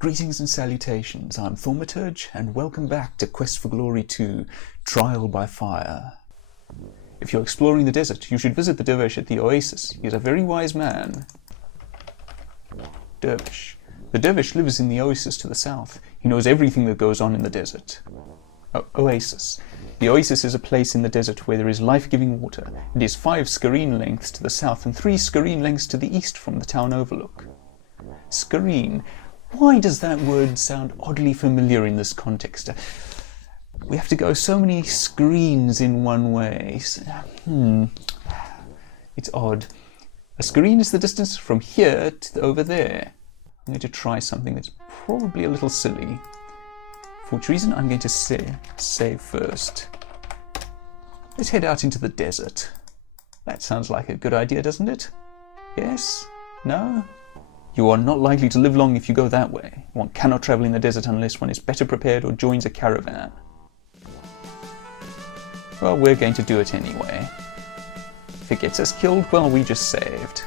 Greetings and salutations, I'm Thaumaturge, and welcome back to Quest for Glory 2, Trial by Fire. If you're exploring the desert, you should visit the dervish at the oasis. He is a very wise man. Dervish. The dervish lives in the oasis to the south. He knows everything that goes on in the desert. Oasis. The oasis is a place in the desert where there is life-giving water. It is 5 scareen lengths to the south and 3 scareen lengths to the east from the town overlook. Scareen. Why does that word sound oddly familiar in this context? We have to go so many screens in one way. It's odd. A screen is the distance from here to over there. I'm going to try something that's probably a little silly. For which reason I'm going to save first. Let's head out into the desert. That sounds like a good idea, doesn't it? Yes? No? You are not likely to live long if you go that way. One cannot travel in the desert unless one is better prepared or joins a caravan. Well, we're going to do it anyway. If it gets us killed, well, we just saved.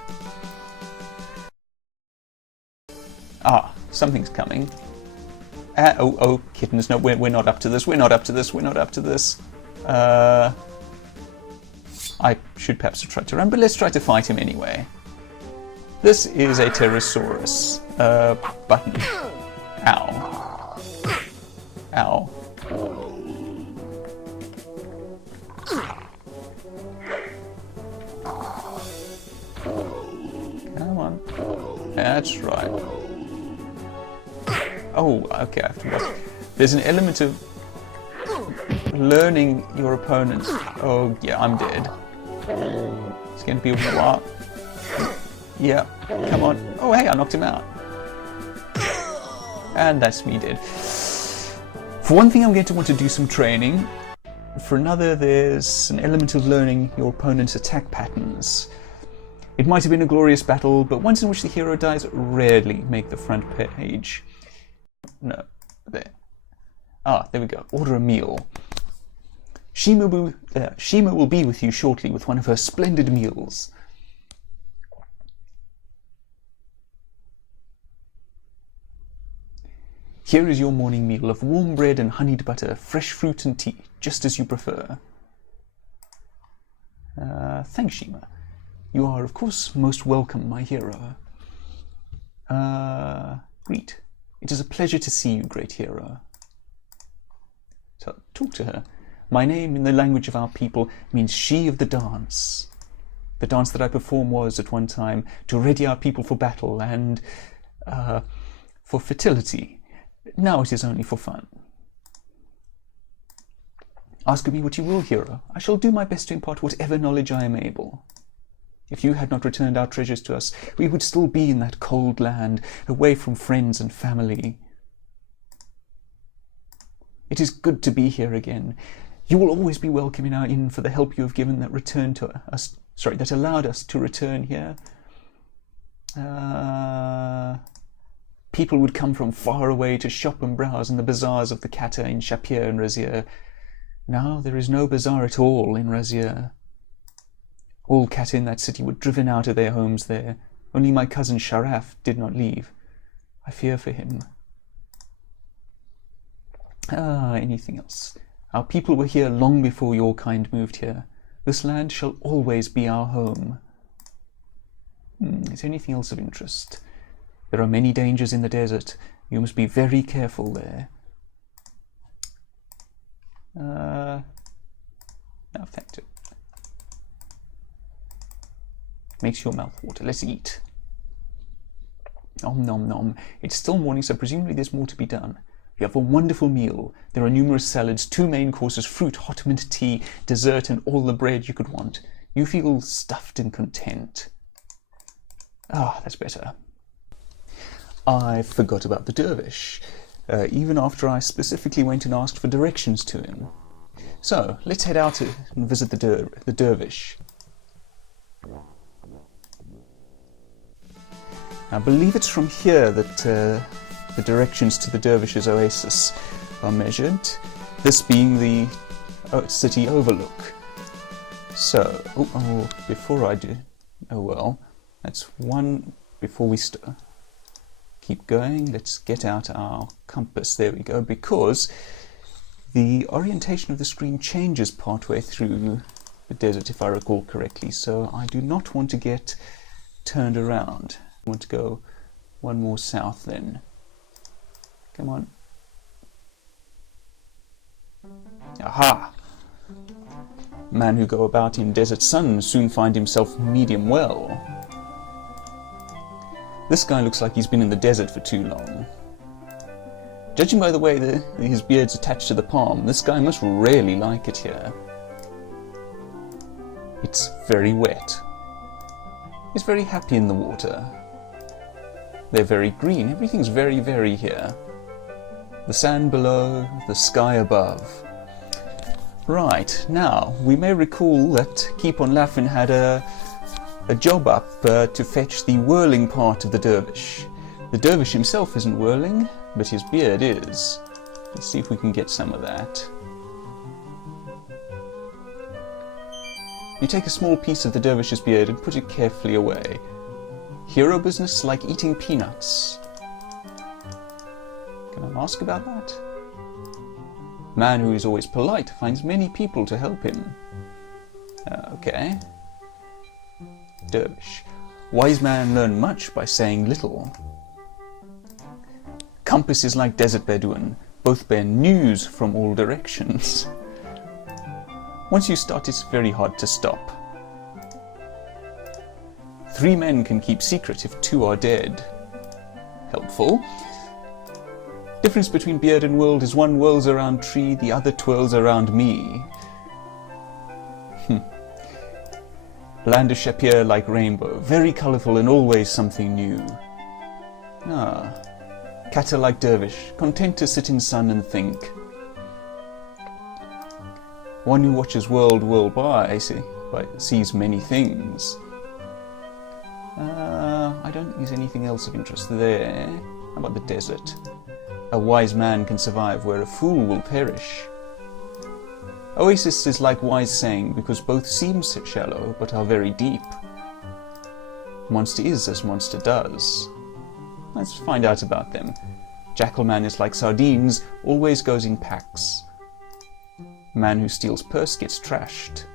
Ah, something's coming. Oh, kittens, no, we're not up to this, we're not up to this, we're not up to this. I should perhaps have tried to run, but let's try to fight him anyway. This is a pterosaurus. Button. Ow. Ow. Come on. That's right. Oh, okay, I have to watch. There's an element of learning your opponent. Oh, yeah, I'm dead. It's going to be a while. Yeah, come on. Oh, hey, I knocked him out. And that's me dead. For one thing, I'm going to want to do some training. For another, there's an element of learning your opponent's attack patterns. It might have been a glorious battle, but ones in which the hero dies rarely make the front page. No, there. Ah, there we go. Order a meal. Shima will be with you shortly with one of her splendid meals. Here is your morning meal of warm bread and honeyed butter, fresh fruit and tea, just as you prefer. Thanks, Shima. You are, of course, most welcome, my hero. Greet. It is a pleasure to see you, great hero. So, talk to her. My name, in the language of our people, means she of the dance. The dance that I performed was, at one time, to ready our people for battle and, for fertility. Now it is only for fun. Ask of me what you will, hero. I shall do my best to impart whatever knowledge I am able. If you had not returned our treasures to us, we would still be in that cold land, away from friends and family. It is good to be here again. You will always be welcome in our inn for the help you have given that that allowed us to return here. People would come from far away to shop and browse in the bazaars of the Kata in Shapir and Razir. Now there is no bazaar at all in Razir. All Kata in that city were driven out of their homes there. Only my cousin Sharaf did not leave. I fear for him. Anything else? Our people were here long before your kind moved here. This land shall always be our home. Is there anything else of interest? There are many dangers in the desert. You must be very careful there. No, thank you. Makes your mouth water. Let's eat. Om nom nom. It's still morning, so presumably there's more to be done. You have a wonderful meal. There are numerous salads, 2 main courses, fruit, hot mint tea, dessert, and all the bread you could want. You feel stuffed and content. Ah, that's better. I forgot about the dervish, even after I specifically went and asked for directions to him. So, let's head out and visit the dervish. I believe it's from here that the directions to the dervish's oasis are measured, this being the city overlook. So, before I do, that's one before we start. keep going. Let's get out our compass. There we go, because the orientation of the screen changes partway through the desert, if I recall correctly, so I do not want to get turned around. I want to go one more south then. Come on. Aha! Man who go about in desert sun soon find himself medium well. This guy looks like he's been in the desert for too long. Judging by the way his beard's attached to the palm, this guy must really like it here. It's very wet. He's very happy in the water. They're very green. Everything's very, very here. The sand below, the sky above. Right, now, we may recall that Keep on Laughing had a job up to fetch the whirling part of the dervish. The dervish himself isn't whirling, but his beard is. Let's see if we can get some of that. You take a small piece of the dervish's beard and put it carefully away. Hero business like eating peanuts. Can I ask about that? Man who is always polite finds many people to help him. Okay. Dervish. Wise man learn much by saying little. Compass is like desert Bedouin. Both bear news from all directions. Once you start, it's very hard to stop. 3 men can keep secret if 2 are dead. Helpful. Difference between beard and world is one whirls around tree, the other twirls around me. Land of Shapir like rainbow, very colourful and always something new. Kata like dervish, content to sit in sun and think. One who watches world whirl by sees many things. I don't think there's anything else of interest there. How about the desert? A wise man can survive where a fool will perish. Oasis is like wise saying because both seem shallow but are very deep. Monster is as monster does. Let's find out about them. Jackalman is like sardines, always goes in packs. Man who steals purse gets trashed.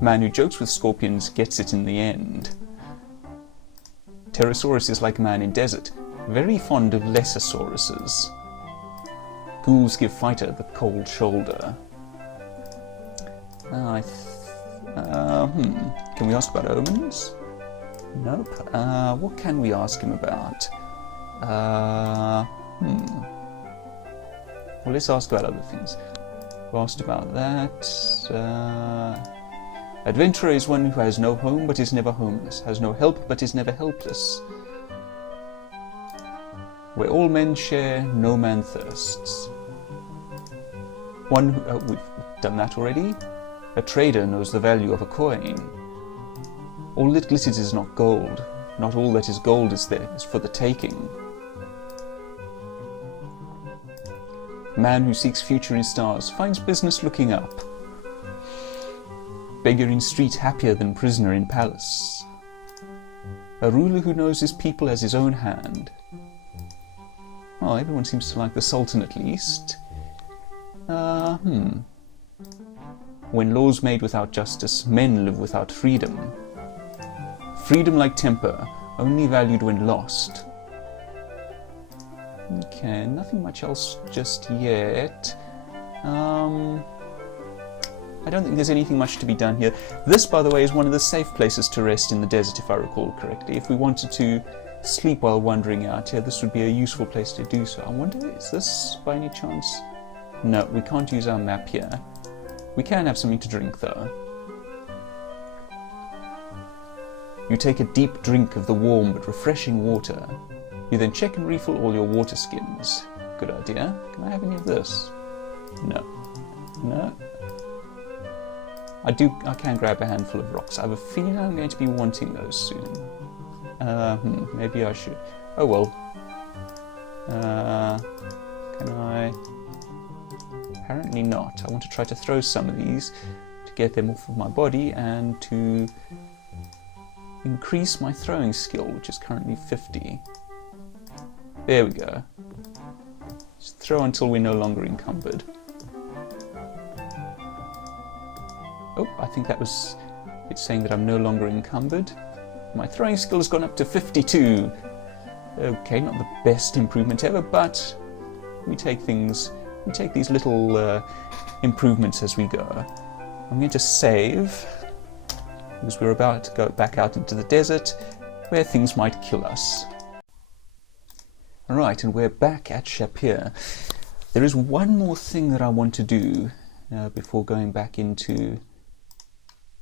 Man who jokes with scorpions gets it in the end. Pterosaurus is like man in desert, very fond of lesser sauruses. Ghouls give fighter the cold shoulder. Can we ask about omens? Nope. What can we ask him about? Well, let's ask about other things. We asked about that. Adventurer is one who has no home but is never homeless, has no help but is never helpless. Where all men share, no man thirsts. One who, we've done that already. A trader knows the value of a coin. All that glitters is not gold. Not all that is gold is there is for the taking. Man who seeks future in stars finds business looking up. Beggar in street happier than prisoner in palace. A ruler who knows his people as his own hand. Well, everyone seems to like the Sultan at least. When laws made without justice, men live without freedom. Freedom like temper, only valued when lost. Okay, nothing much else just yet. I don't think there's anything much to be done here. This, by the way, is one of the safe places to rest in the desert, if I recall correctly. If we wanted to sleep while wandering out here, this would be a useful place to do so. I wonder, is this by any chance? No, we can't use our map here. We can have something to drink, though. You take a deep drink of the warm but refreshing water. You then check and refill all your water skins. Good idea. Can I have any of this? No. No. I can grab a handful of rocks. I have a feeling I'm going to be wanting those soon. Maybe I should. Oh well. Can I? Apparently not. I want to try to throw some of these to get them off of my body and to increase my throwing skill, which is currently 50. There we go. Just throw until we're no longer encumbered. Oh, I think that was it saying that I'm no longer encumbered. My throwing skill has gone up to 52. Okay, not the best improvement ever, but we take these little improvements as we go. I'm going to save, because we're about to go back out into the desert, where things might kill us. Alright, and we're back at Shapir. There is one more thing that I want to do before going back into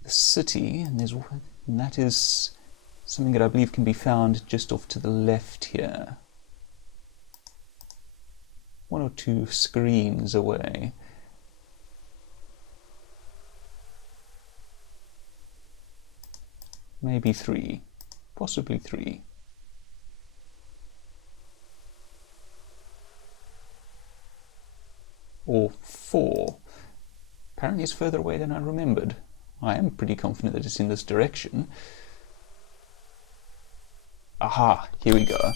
the city, and that is something that I believe can be found just off to the left here. One or two screens away. Maybe 3, possibly 3. Or 4. Apparently it's further away than I remembered. I am pretty confident that it's in this direction. Aha, here we go.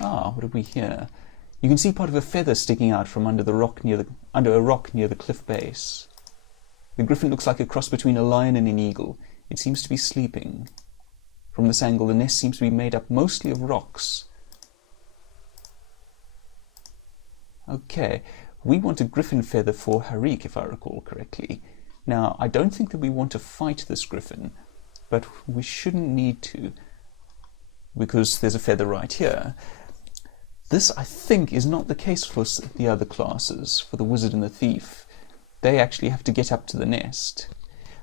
Ah, what have we here? You can see part of a feather sticking out from under a rock near the cliff base. The griffin looks like a cross between a lion and an eagle. It seems to be sleeping. From this angle, the nest seems to be made up mostly of rocks. Okay, we want a griffin feather for Harik, if I recall correctly. Now, I don't think that we want to fight this griffin, but we shouldn't need to, because there's a feather right here. This, I think, is not the case for the other classes, for the wizard and the thief. They actually have to get up to the nest.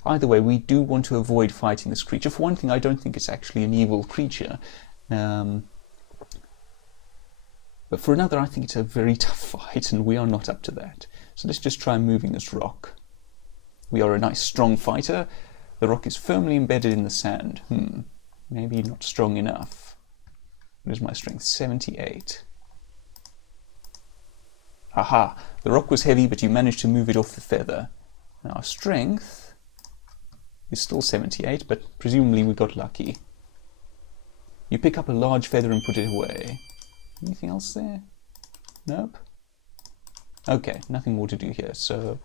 Either way, we do want to avoid fighting this creature. For one thing, I don't think it's actually an evil creature. But for another, I think it's a very tough fight, and we are not up to that. So let's just try moving this rock. We are a nice, strong fighter. The rock is firmly embedded in the sand. Maybe not strong enough. What is my strength? 78. Aha! The rock was heavy, but you managed to move it off the feather. Now, our strength is still 78, but presumably we got lucky. You pick up a large feather and put it away. Anything else there? Nope. Okay, nothing more to do here, so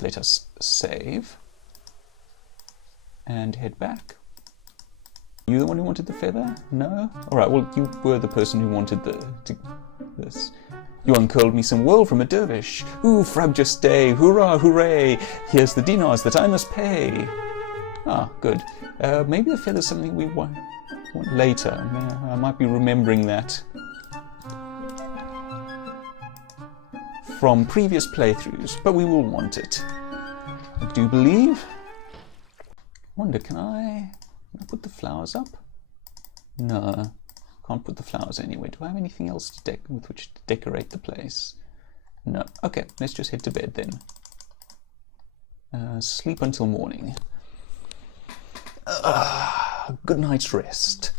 let us save and head back. You the one who wanted the feather? No? Alright, well, you were the person who wanted this. You uncurled me some wool from a dervish. Ooh, frabjous day, hurrah, hooray! Here's the dinars that I must pay. Ah, good. Maybe the feather's something we want later. I might be remembering that from previous playthroughs, but we will want it. I do believe. Wonder, can I put the flowers up? No, can't put the flowers anywhere. Do I have anything else with which to decorate the place? No. Okay, let's just head to bed then. Sleep until morning. Good night's rest.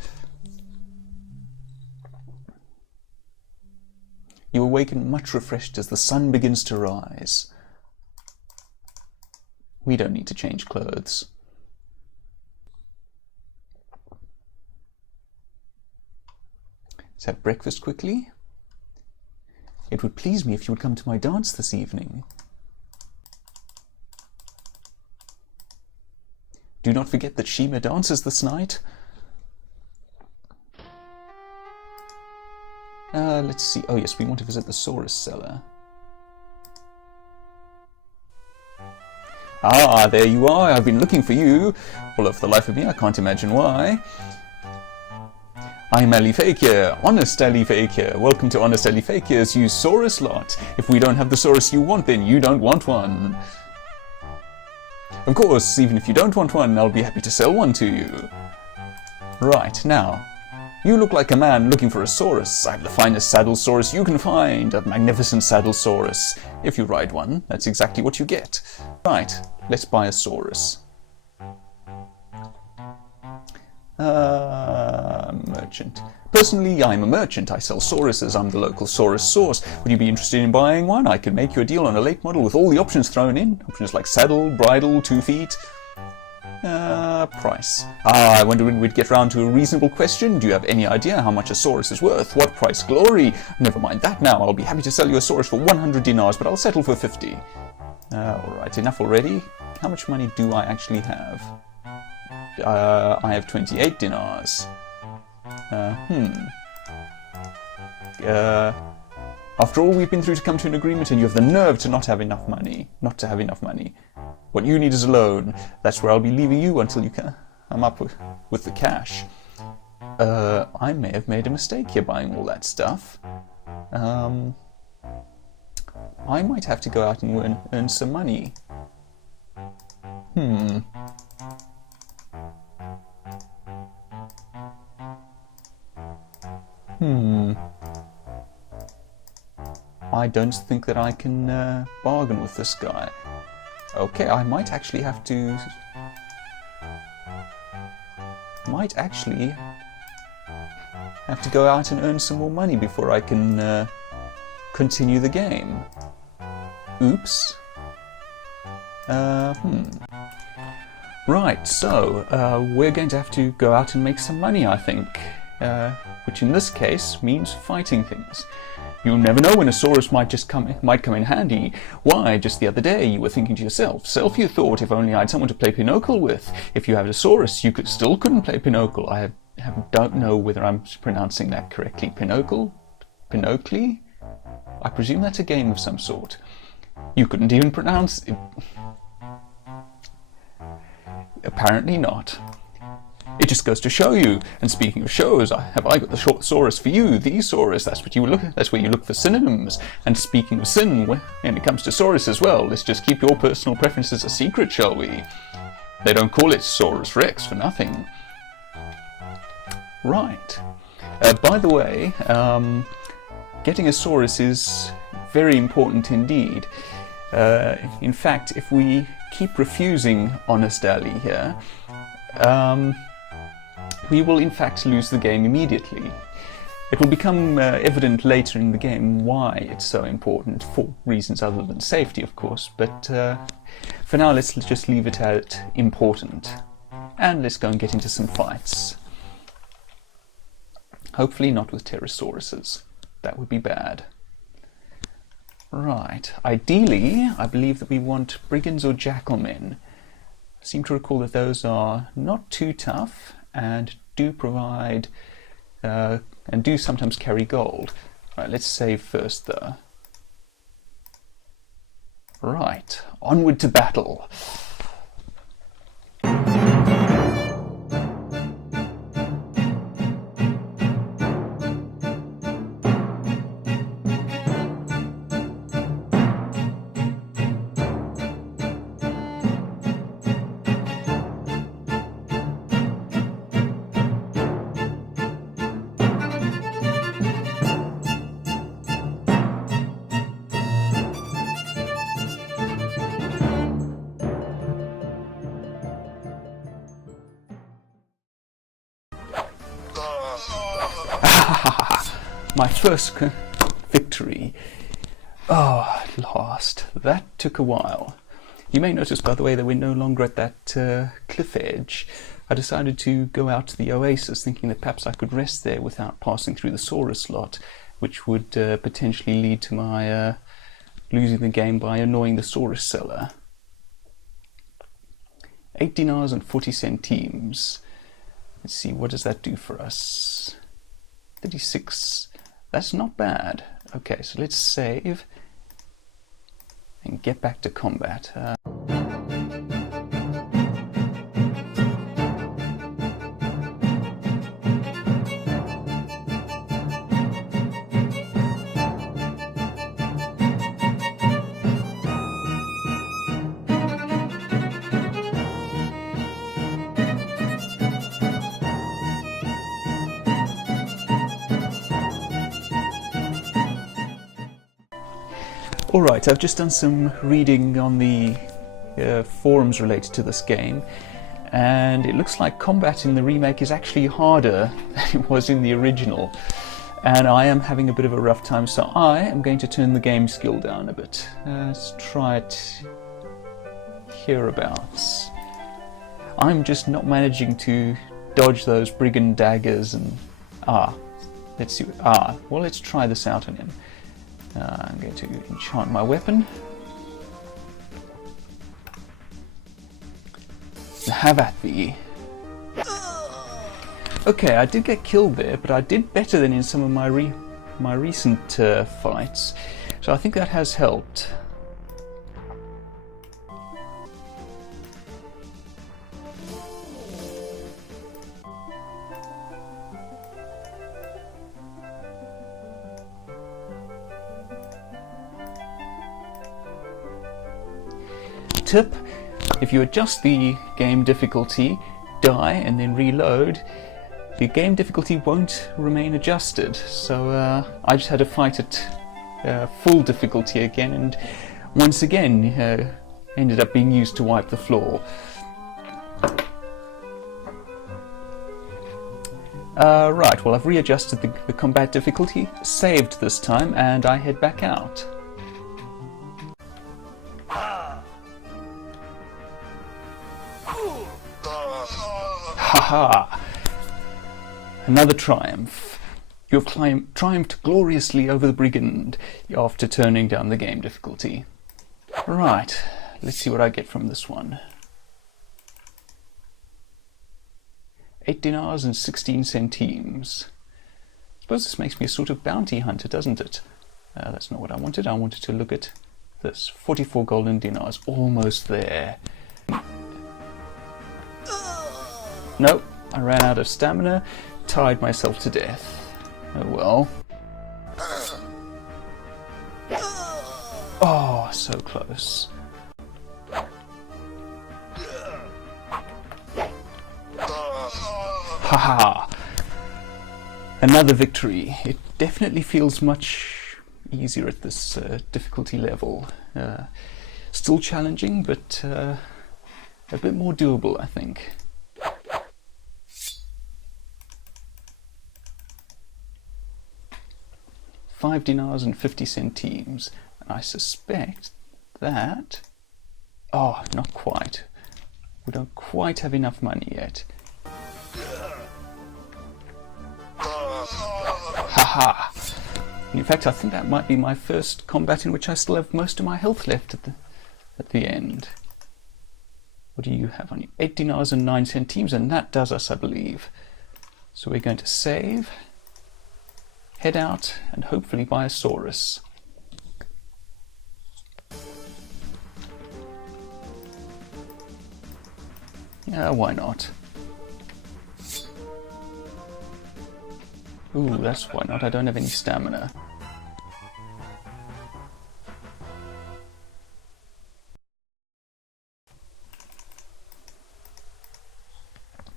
You awaken much refreshed as the sun begins to rise. We don't need to change clothes. Let's have breakfast quickly. It would please me if you would come to my dance this evening. Do not forget that Shima dances this night. Let's see. Oh yes, we want to visit the saurus cellar. Ah, there you are. I've been looking for you. Well, for the life of me, I can't imagine why. I'm Ali Fakir, Honest Ali Fakir. Welcome to Honest Ali Fakir's Use Saurus lot. If we don't have the saurus you want, then you don't want one. Of course, even if you don't want one, I'll be happy to sell one to you. Right, now, you look like a man looking for a saurus. I have the finest saddle saurus you can find, a magnificent saddle saurus. If you ride one, that's exactly what you get. Right, let's buy a saurus. Merchant. Personally, I'm a merchant. I sell sauruses. I'm the local saurus source. Would you be interested in buying one? I can make you a deal on a late model with all the options thrown in. Options like saddle, bridle, 2 feet. Price. I wonder when we'd get round to a reasonable question. Do you have any idea how much a saurus is worth? What price? Glory! Never mind that now. I'll be happy to sell you a saurus for 100 dinars, but I'll settle for 50. Alright, enough already. How much money do I actually have? I have 28 dinars. After all we've been through to come to an agreement, and you have the nerve to not have enough money. What you need is a loan. That's where I'll be leaving you until you come up with the cash. I may have made a mistake here buying all that stuff. I might have to go out and earn some money. I don't think that I can bargain with this guy. Okay, I might actually have to go out and earn some more money before I can continue the game. Oops. Right, so we're going to have to go out and make some money, I think. Which in this case means fighting things. You never know when a saurus might come in handy. Why, just the other day you were thinking to yourself, you thought, if only I had someone to play Pinochle with. If you had a saurus, you still couldn't play Pinochle. I don't know whether I'm pronouncing that correctly. Pinochle? Pinochle? I presume that's a game of some sort. You couldn't even pronounce it. Apparently not. It just goes to show you. And speaking of shows, have I got the saurus for you? The saurus. That's where you look for synonyms. And speaking of sin, when it comes to saurus as well, let's just keep your personal preferences a secret, shall we? They don't call it Saurus Rex for nothing. Right. By the way, getting a saurus is very important indeed. In fact, if we keep refusing Honest Ali here, we will in fact lose the game immediately. It will become evident later in the game why it's so important, for reasons other than safety, of course, but for now let's just leave it at important. And let's go and get into some fights. Hopefully not with pterosauruses. That would be bad. Right, ideally I believe that we want brigands or jackalmen. I seem to recall that those are not too tough and do provide and do sometimes carry gold. Right, let's save first though. Right, onward to battle. My first victory. Oh, at last. That took a while. You may notice, by the way, that we're no longer at that cliff edge. I decided to go out to the oasis, thinking that perhaps I could rest there without passing through the saurus lot, which would potentially lead to my losing the game by annoying the saurus seller. 8 dinars and 40 centimes. Let's see, what does that do for us? 36. That's not bad. Okay, so let's save and get back to combat. Alright, I've just done some reading on the forums related to this game, and it looks like combat in the remake is actually harder than it was in the original, and I am having a bit of a rough time, so I am going to turn the game skill down a bit. Let's try it hereabouts. I'm just not managing to dodge those brigand daggers and... let's see. Well, let's try this out on him. I'm going to enchant my weapon. Have at thee. Okay, I did get killed there, but I did better than in some of my recent fights, so I think that has helped. Tip: if you adjust the game difficulty, die and then reload, the game difficulty won't remain adjusted. So I just had to fight at full difficulty again, and once again ended up being used to wipe the floor. Right, well, I've readjusted the combat difficulty, saved this time, and I head back out. Haha! Another triumph. You have triumphed gloriously over the brigand after turning down the game difficulty. Right, let's see what I get from this one. 8 dinars and 16 centimes. I suppose this makes me a sort of bounty hunter, doesn't it? That's not what I wanted. I wanted to look at this. 44 golden dinars, almost there. Nope, I ran out of stamina, tied myself to death. Oh well. Oh, so close. Haha! Another victory. It definitely feels much easier at this difficulty level. Still challenging, but a bit more doable, I think. $5 dinars and 50 centimes, and I suspect that... Oh, not quite. We don't quite have enough money yet. Haha! In fact, I think that might be my first combat in which I still have most of my health left at the end. What do you have on you? 8 dinars and 9 centimes, and that does us, I believe. So we're going to save, head out, and hopefully buy a saurus. Yeah, why not? Ooh, that's why not. I don't have any stamina.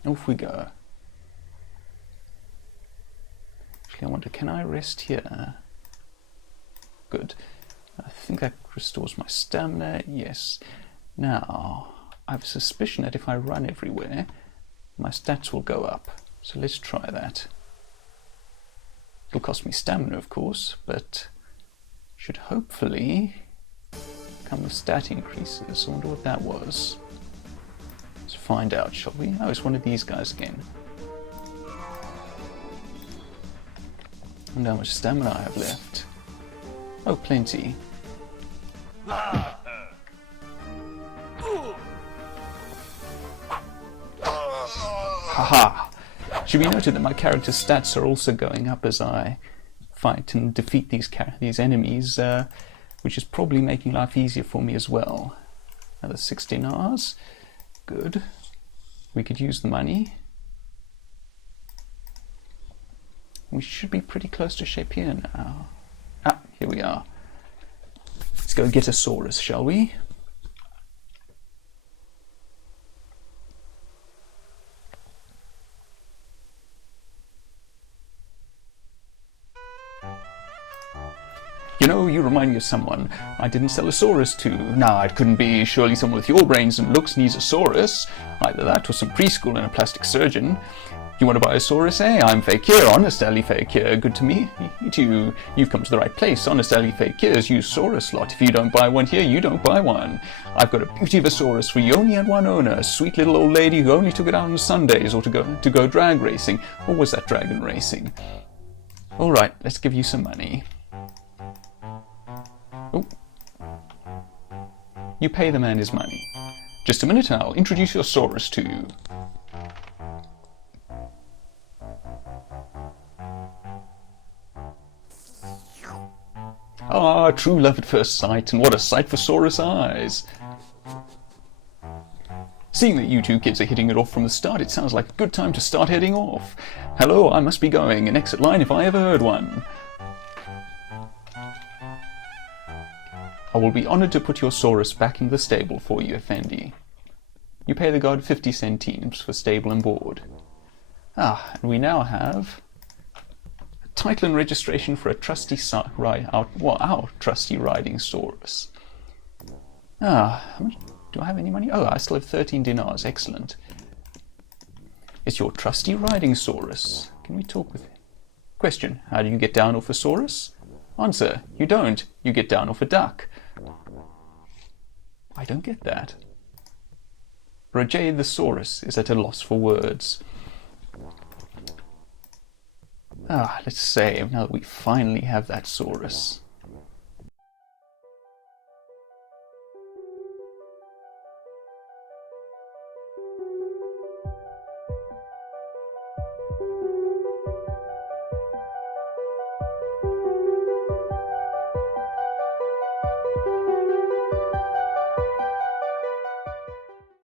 Off we go. Actually, I wonder, can I rest here? Good. I think that restores my stamina. Yes. Now, I have a suspicion that if I run everywhere, my stats will go up. So let's try that. It'll cost me stamina, of course, but should hopefully come with stat increases. I wonder what that was. Let's find out, shall we? Oh, it's one of these guys again. I wonder how much stamina I have left. Oh, plenty. Haha! Should be noted that my character's stats are also going up as I fight and defeat these enemies, which is probably making life easier for me as well. Another 6 dinars. Good. We could use the money. We should be pretty close to Shapier now. Ah, here we are. Let's go get a saurus, shall we? You know, you remind me of someone I didn't sell a saurus to. Nah, it couldn't be. Surely someone with your brains and looks needs a saurus. Either that or some preschool and a plastic surgeon. You want to buy a saurus, eh? I'm Fake here, Honest Alley Fake here. Good to meet you. You've come to the right place. Honest Alley Fake here's used saurus lot. If you don't buy one here, you don't buy one. I've got a beauty of a saurus for you. Only had one owner, a sweet little old lady who only took it out on Sundays or to go drag racing. Or was that dragon racing? All right, let's give you some money. Oh. You pay the man his money. Just a minute and I'll introduce your saurus to you. Ah, true love at first sight, and what a sight for saurus eyes. Seeing that you two kids are hitting it off from the start, it sounds like a good time to start heading off. Hello, I must be going. An exit line if I ever heard one. I will be honoured to put your saurus back in the stable for you, Effendi. You pay the guard 50 centimes for stable and board. Ah, and we now have a title and registration for a trusty our trusty riding saurus. Ah, do I have any money? Oh, I still have 13 dinars. Excellent. It's your trusty riding saurus. Can we talk with him? Question: how do you get down off a saurus? Answer: you don't. You get down off a duck. I don't get that. Roger the saurus is at a loss for words. Ah, let's save now that we finally have that saurus.